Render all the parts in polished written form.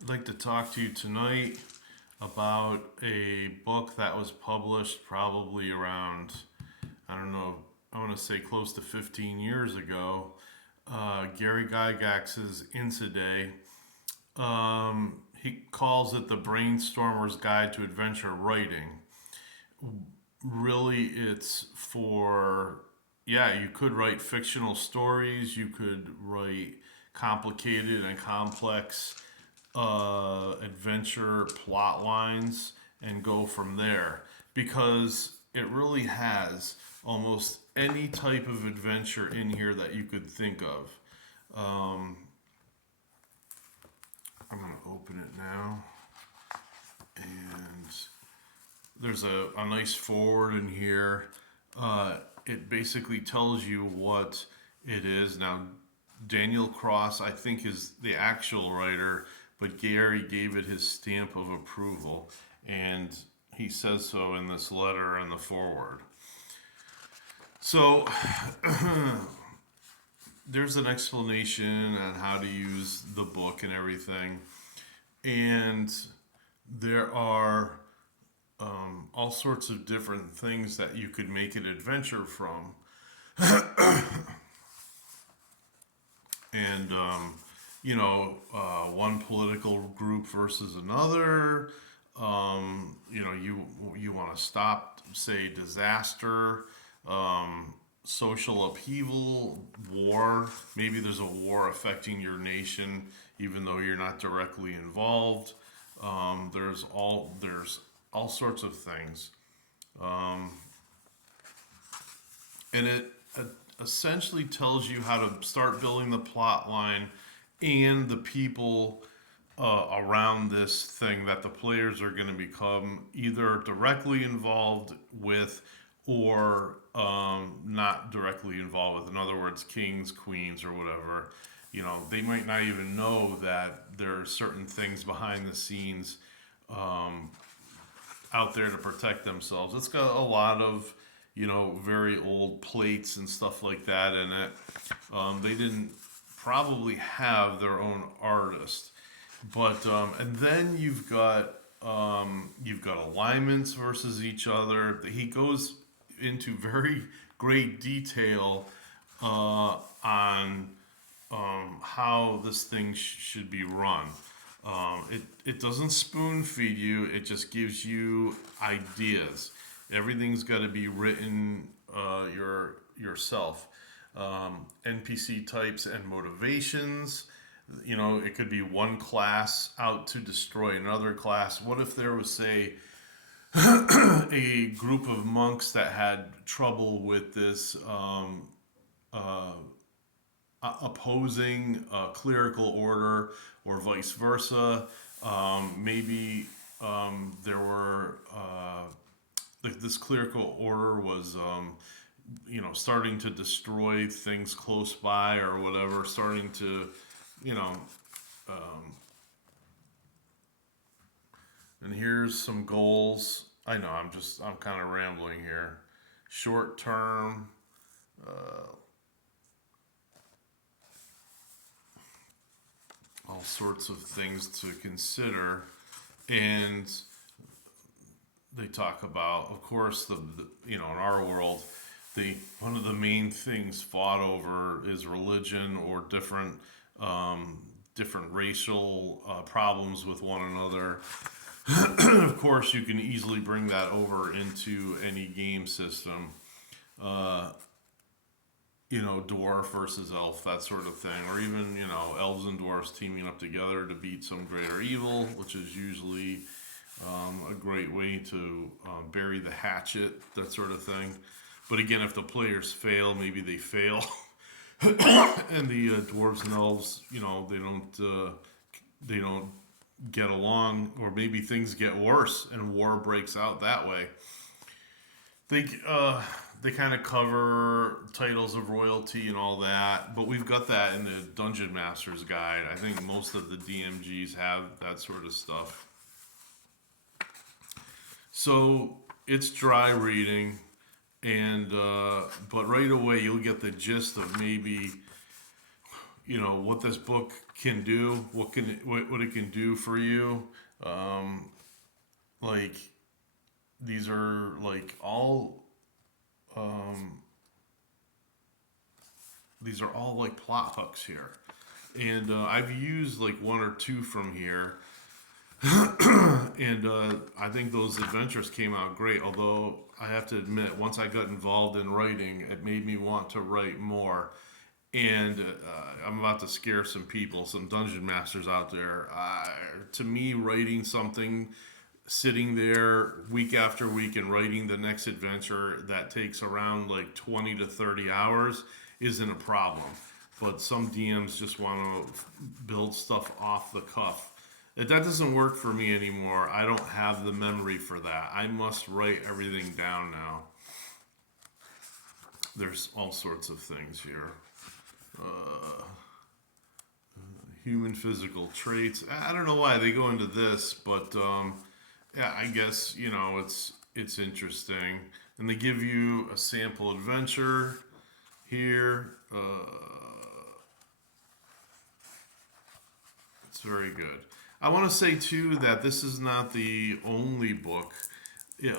I'd like to talk to you tonight about a book that was published probably around, I don't know, I want to say close to 15 years ago. Gary Gygax's Insidae. He calls it the Brainstormer's Guide to Adventure Writing. Really, it's for, yeah, you could write fictional stories, you could write complicated and complex adventure plot lines and go from there because it really has almost any type of adventure in here that you could think of. Um, I'm going to open it now, and there's a nice forward in here. It basically tells you what it is. Now, Daniel Cross, I think, is the actual writer, but Gary gave it his stamp of approval, and he says so in this letter in the forward. So, there's an explanation on how to use the book and everything, and there are all sorts of different things that you could make an adventure from. And one political group versus another. You want to stop, say, disaster, social upheaval, war. Maybe there's a war affecting your nation, even though you're not directly involved. There's all sorts of things, and it essentially tells you how to start building the plot line and the people around this thing that the players are going to become either directly involved with or not directly involved with. In other words, kings, queens, or whatever. They might not even know that there are certain things behind the scenes um, out there to protect themselves. It's got a lot of, very old plates and stuff like that in it. They didn't probably have their own artist, but and then you've got alignments versus each other. He goes into very great detail on how this thing should be run. It doesn't spoon feed you, it just gives you ideas. Everything's got to be written yourself. NPC types and motivations. It could be one class out to destroy another class. What if there was, say, a group of monks that had trouble with this uh, opposing clerical order, or vice versa? Maybe there were this clerical order was starting to destroy things close by or whatever, starting to you know um, and here's some goals. I know I'm kind of rambling here. Short term, all sorts of things to consider, and they talk about, of course, in our world, the one of the main things fought over is religion or different racial problems with one another. Of course, you can easily bring that over into any game system. Uh, Dwarf versus elf, that sort of thing, or even elves and dwarfs teaming up together to beat some greater evil, which is usually a great way to bury the hatchet, that sort of thing. But again, if the players fail, maybe they fail, and the dwarves and elves, they don't get along, or maybe things get worse and war breaks out that way. They they kind of cover titles of royalty and all that, but we've got that in the Dungeon Master's Guide. I think most of the DMGs have that sort of stuff. So it's dry reading, and but right away you'll get the gist of maybe what this book can do, what it can do for you. Um, like these are like all um, these are all like plot hooks here, and I've used like one or two from here, and I think those adventures came out great. Although I have to admit, once I got involved in writing, it made me want to write more. And I'm about to scare some people, some dungeon masters out there. To me, writing something, sitting there week after week and writing the next adventure that takes around like 20 to 30 hours isn't a problem. But some DMs just want to build stuff off the cuff. That doesn't work for me anymore. I don't have the memory for that. I must write everything down now. There's all sorts of things here. Uh, Human physical traits. I don't know why they go into this, but yeah, I guess it's interesting, and they give you a sample adventure here. It's very good. I want to say too that this is not the only book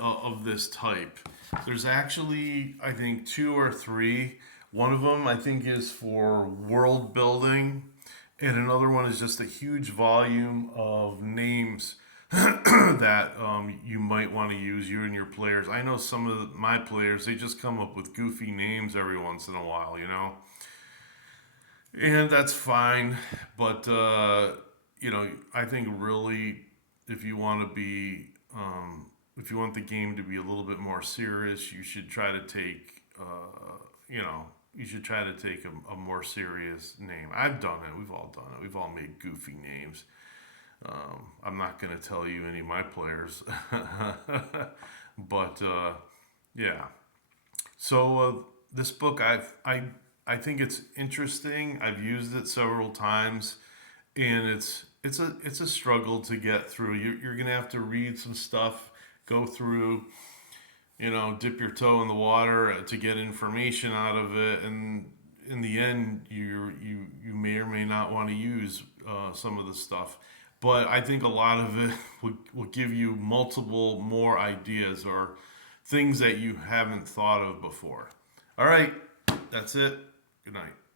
of this type. There's actually, I think, two or three. One of them, I think, is for world building, and another one is just a huge volume of names that you might want to use, you and your players. I know some of my players, they just come up with goofy names every once in a while. And that's fine. But, I think really if you want to be, if you want the game to be a little bit more serious, you should try to take, you should try to take a more serious name. I've done it. We've all done it. We've all made goofy names. I'm not going to tell you any of my players, but yeah. So this book, I think it's interesting. I've used it several times, and it's a struggle to get through. You're going to have to read some stuff, go through, dip your toe in the water to get information out of it, and in the end, you may or may not want to use some of the stuff. But I think a lot of it will give you multiple more ideas or things that you haven't thought of before. All right, that's it. Good night.